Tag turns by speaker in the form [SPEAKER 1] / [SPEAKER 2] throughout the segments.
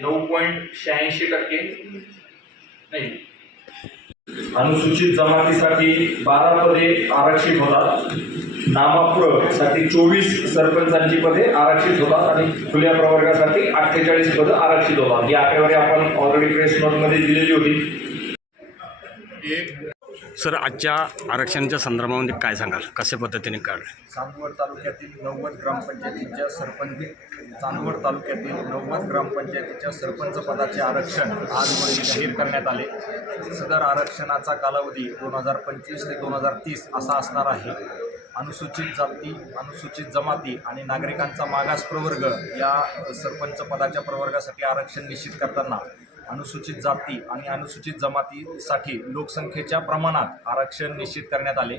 [SPEAKER 1] नऊ पॉईंट शहाऐंशी टक्के. नाही. अनुसूचित जमातीसाठी बारा पदे आरक्षित होतात. नामापुरसाठी चोवीस सरपंचांची पदे आरक्षित होतात आणि खुल्या प्रवर्गासाठी अठ्ठेचाळीस पदं आरक्षित होतात. ही आकडेवारी आपण ऑलरेडी प्रेस नोटमध्ये दिलेली होती.
[SPEAKER 2] सर आजच्या आरक्षणाच्या संदर्भामध्ये काय सांगाल? कशा पद्धतीने काढलं
[SPEAKER 3] चांदवड तालुक्यातील नव्वद ग्रामपंचायतीच्या सरपंच चांदवड तालुक्यातील नव्वद ग्रामपंचायतीच्या सरपंच पदाचे आरक्षण आज रोजी जाहीर करण्यात आले. सदर आरक्षणाचा कालावधी दोन हजार पंचवीस ते दोन हजार तीस असा असणार आहे. अनुसूचित जाती अनुसूचित जमाती आणि नागरिकांचा मागास प्रवर्ग या सरपंच पदाच्या प्रवर्गासाठी आरक्षण निश्चित करताना अनुसूचित जाती आणि अनुसूचित जमातीसाठी लोकसंख्येच्या प्रमाणात आरक्षण निश्चित करण्यात आले.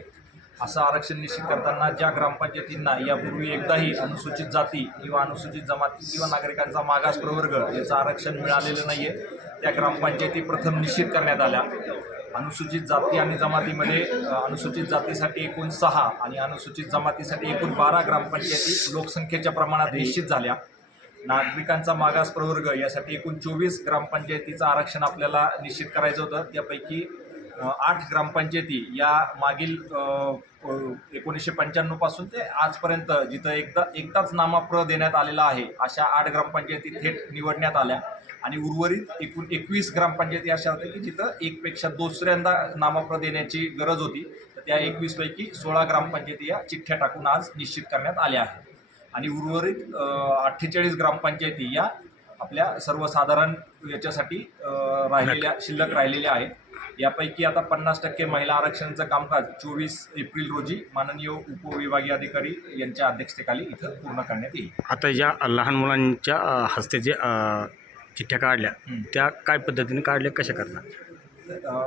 [SPEAKER 3] असं आरक्षण निश्चित करताना ज्या ग्रामपंचायतींना यापूर्वी एकदाही अनुसूचित जाती किंवा अनुसूचित जमाती किंवा नागरिकांचा मागास प्रवर्ग याचं आरक्षण मिळालेलं नाही आहे त्या ग्रामपंचायती प्रथम निश्चित करण्यात आल्या. अनुसूचित जाती आणि जमातीमध्ये अनुसूचित जातीसाठी एकूण सहा आणि अनुसूचित जमातीसाठी एकूण बारा ग्रामपंचायती लोकसंख्येच्या प्रमाणात निश्चित झाल्या. नागरिकांचा मागास प्रवर्ग यासाठी एकूण चोवीस ग्रामपंचायतीचं आरक्षण आपल्याला निश्चित करायचं होतं. त्यापैकी आठ ग्रामपंचायती या मागील एकोणीसशे पंच्याण्णवपासून ते आजपर्यंत जिथं एकदा एकदाच नामाप्र देण्यात आलेला आहे अशा आठ ग्रामपंचायती थेट निवडण्यात आल्या. आणि उर्वरित एकूण एकवीस ग्रामपंचायती अशा होत्या की जिथं एकपेक्षा दुसऱ्यांदा नामाप्र देण्याची गरज होती. तर त्या एकवीसपैकी सोळा ग्रामपंचायती या चिठ्ठ्या टाकून आज निश्चित करण्यात आल्या आहेत. आणि उर्वरित अठ्ठेचाळीस ग्रामपंचायती या आपल्या सर्वसाधारण याच्यासाठी राहिलेल्या शिल्लक. राहिलेल्या आहेत. यापैकी आता पन्नास टक्के महिला आरक्षणाचं कामकाज चोवीस एप्रिल रोजी माननीय उपविभागीय अधिकारी यांच्या अध्यक्षतेखाली इथं पूर्ण करण्यात येईल.
[SPEAKER 2] आता या लहान मुलांच्या हस्ते जे चिठ्ठ्या काढल्या. त्या काय पद्धतीने काढल्या कशा करणार?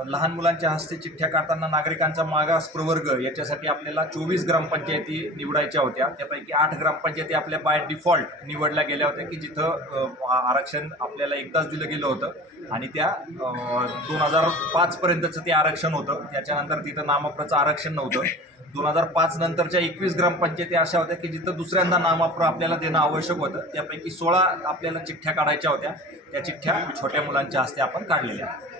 [SPEAKER 3] लहान मुलांच्या हस्ते चिठ्ठ्या काढताना नागरिकांचा मागास प्रवर्ग याच्यासाठी आपल्याला चोवीस ग्रामपंचायती निवडायच्या होत्या. त्यापैकी आठ ग्रामपंचायती आपल्या बाय डिफॉल्ट निवडल्या गेल्या होत्या की जिथं आरक्षण आपल्याला एकदाच दिलं गेलं होतं. आणि त्या दोन हजार पाचपर्यंतचं ते आरक्षण होतं. त्याच्यानंतर तिथं नामप्रचं आरक्षण नव्हतं. दोन हजार पाच नंतरच्या एकवीस ग्रामपंचायती अशा होत्या की जिथं दुसऱ्यांदा नामाप्र आपल्याला देणं आवश्यक होतं. त्यापैकी सोळा आपल्याला चिठ्ठ्या काढायच्या होत्या. त्या चिठ्ठ्या छोट्या मुलांच्या हस्ते आपण काढलेल्या आहेत.